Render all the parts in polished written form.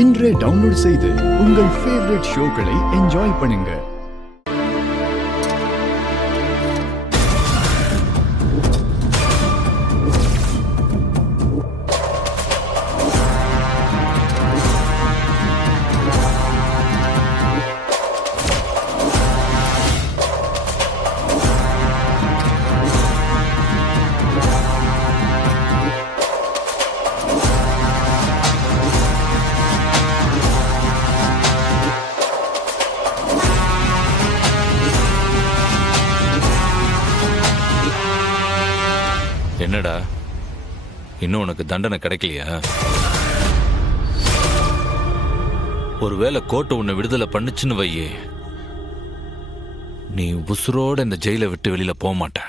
இன்றே டவுன்லோட் செய்து உங்கள் ஃபேவரட் ஷோக்களை என்ஜாய் பண்ணுங்க. என்னடா இன்னும் உனக்கு தண்டனை கிடைக்கலையா? ஒருவேளை கோர்ட்டு உன்னை விடுதலை பண்ணுச்சுன்னு வையே, நீ உசுரோட இந்த ஜெயிலை விட்டு வெளியில போக மாட்ட.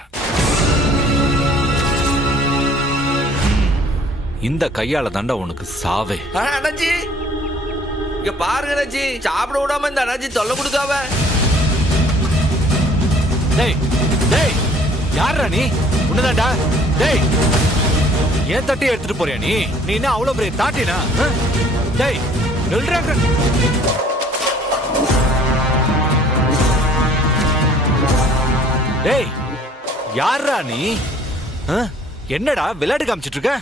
இந்த கையால தாண்டா உனக்கு சாவே. அண்ணாச்சி இங்க பாருங்க அண்ணாச்சி, சாப்பிட விடாம இந்த அண்ணாச்சி தொல்லை கொடுக்காவ. டேய் டேய், யாரா நீ? உன்னதாண்டா. டேய், ஏன் தட்டி எடுத்துட்டு போறியா நீ? நீ என்ன அவ்வளவு பெரிய தாட்டினா? டேய் நில்றாங்க. டேய் யாரா நீ? என்னடா விளையாட்டு காமிச்சிட்டு இருக்க?